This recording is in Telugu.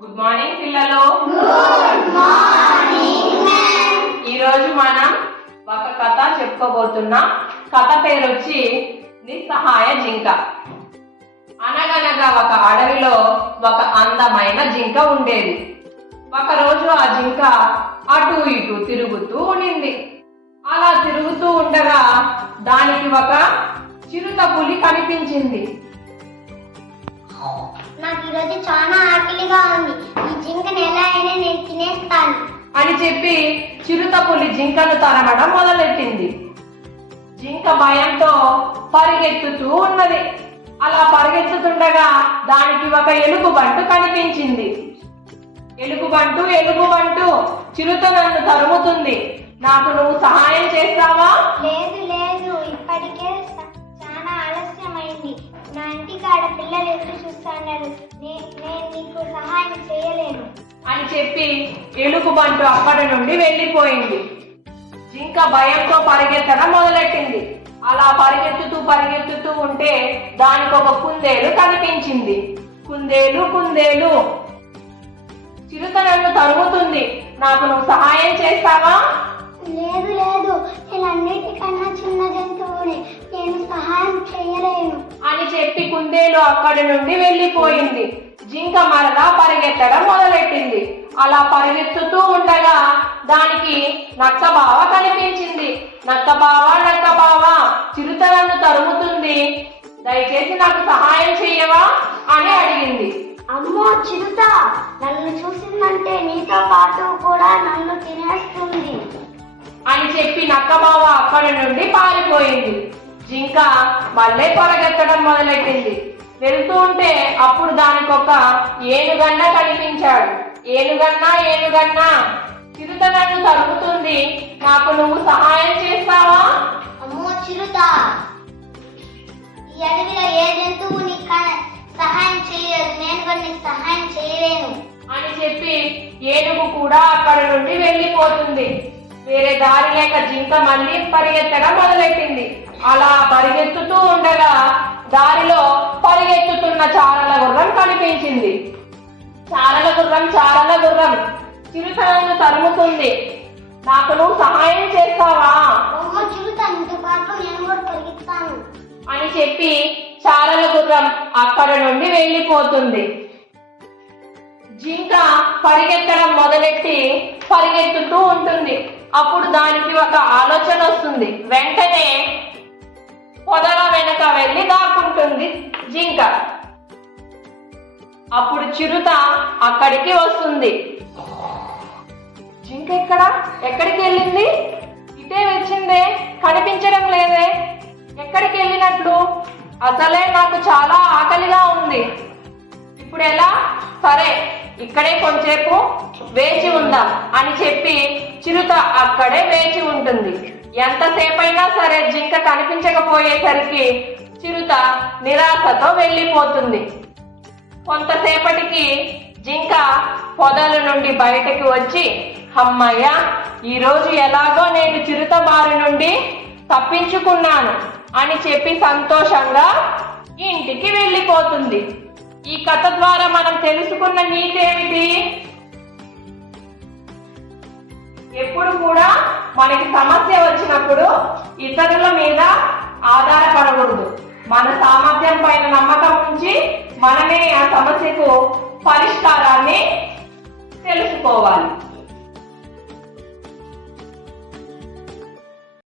గుడ్ మార్నింగ్ పిల్లలు. Good morning ma'am. ఈరోజు మనం ఒక కథ చెప్పుకోబోతున్నాం. కథ పేరు వచ్చి నిస్సహాయ జింక. అనగనగా ఒక అడవిలో ఒక అందమైన జింక ఉండేది. ఒకరోజు ఆ జింక అటు ఇటు తిరుగుతూ ఉండింది. అలా తిరుగుతూ ఉండగా దానికి ఒక చిరుత పులి కనిపించింది. నాకు ఈరోజు చాలా ఆకలిగా ఉంది. ఈ జింకను ఎలా అయినా నేను తినేస్తాను అని చెప్పి చిరుత పులి జింకను తరమడం మొదలెట్టింది. జింక భయంతో పరిగెత్తుతూ ఉన్నది. అలా పరిగెత్తుతుండగా దానికి ఒక ఎలుగుబంటు కనిపించింది. ఎలుగుబంటు చిరుత నన్ను తరుముతుంది, నాకు నువ్వు సహాయం చేస్తావా? లేదు లేదు, ఇప్పటికే చాలా ఆలస్యమైంది. నా ఇంటికాడ పిల్లలు ఎదురు చూస్తున్నారు. నేను నీకు సహాయం చేయలేను అని చెప్పి ఎలుగుబంటు అక్కడి నుండి వెళ్ళిపోయింది. జింక భయంతో పరిగెత్తడం మొదలెట్టింది. అలా పరిగెత్తుతూ ఉంటే దానికి ఒక కుందేలు కనిపించింది. కుందేలు చిరుత నన్ను తరుముతుంది, నాకు నువ్వు సహాయం చేస్తావా? లేదు లేదు, నేను అన్నిటికన్నా చిన్న జంతువుని, నేను సహాయం చేయలేను అని చెప్పి కుందేలు అక్కడి నుండి వెళ్ళిపోయింది. జింక మరలా పరిగెత్తడం మొదలెట్టింది. అలా పరిగెత్తుతూ ఉండగా దానికి నక్కబావ కనిపించింది. నక్కబావ చిరుత నన్ను తరుముతుంది, దయచేసి నాకు సహాయం చెయ్యవా అని అడిగింది. అమ్మో చిరుత, నన్ను చూసిందంటే నీతో పాటు కూడా నన్ను తినేస్తుంది అని చెప్పి నక్కబావ అక్కడి నుండి పారిపోయింది. జింక మళ్ళీ పరిగెత్తడం మొదలెట్టింది. వెళ్తూ ఉంటే అప్పుడు దానికి ఒక ఏనుగన్న కనిపించాడు. ఏనుగన్నా చిరుత నన్ను తరుముతుంది, నాకు నువ్వు సహాయం చేస్తావా? అమ్మో చిరుత, ఈ అడవిలో ఏ జంతువు నీకు సహాయం చేయలేదు, నేను కూడా నీకు సహాయం చేయలేను అని చెప్పి ఏనుగు కూడా అక్కడి నుండి వెళ్ళిపోతుంది. వేరే దారి లేక జింక మళ్ళీ పరిగెత్తడం మొదలెట్టింది. అలా పరిగెత్తుతూ ఉండగా దారిలో పరిగెత్తుతున్న చారల గుర్రం కనిపించింది. చారల గుర్రం చిరుత నన్ను తరుముతుంది, నాకు నువ్వు సహాయం చేస్తావా? అమ్మో చిరుత, నీతో పాటు నేను కూడా పరిగెత్తాను అని చెప్పి చారల గుర్రం అక్కడి నుండి వెళ్ళిపోతుంది. జింక పరిగెత్తడం మొదలెట్టి పరిగెత్తుతూ ఉంటుంది. అప్పుడు దానికి ఒక ఆలోచన వస్తుంది. వెంటనే పొదల వెనక వెళ్ళి దాక్కుంటుంది జింక. అప్పుడు చిరుత అక్కడికి వస్తుంది. జింక ఎక్కడికి వెళ్ళింది? ఇటే వచ్చిందే, కనిపించడం లేదే, ఎక్కడికి వెళ్ళినట్లు? అసలే నాకు చాలా ఆకలిగా ఉంది, ఇప్పుడు ఎలా? సరే, ఇక్కడే కొంచెంసేపు వేచి ఉందాం అని చెప్పి చిరుత అక్కడే వేచి ఉంటుంది. ఎంతసేపైనా సరే జింక కనిపించకపోయేసరికి చిరుత నిరాశతో వెళ్ళిపోతుంది. కొంతసేపటికి జింక పొదల నుండి బయటకు వచ్చి, అమ్మయ్య, ఈరోజు ఎలాగో నేను చిరుత బారి నుండి తప్పించుకున్నాను అని చెప్పి సంతోషంగా ఇంటికి వెళ్ళిపోతుంది. ఈ కథ ద్వారా మనం తెలుసుకున్న నీతి ఏమిటి? ఎప్పుడు కూడా మనకి సమస్య వచ్చినప్పుడు ఇతరుల మీద ఆధారపడకూడదు. మన సామర్థ్యం పైన నమ్మకం ఉంచి మనమే ఆ సమస్యకు పరిష్కారాన్ని తెలుసుకోవాలి.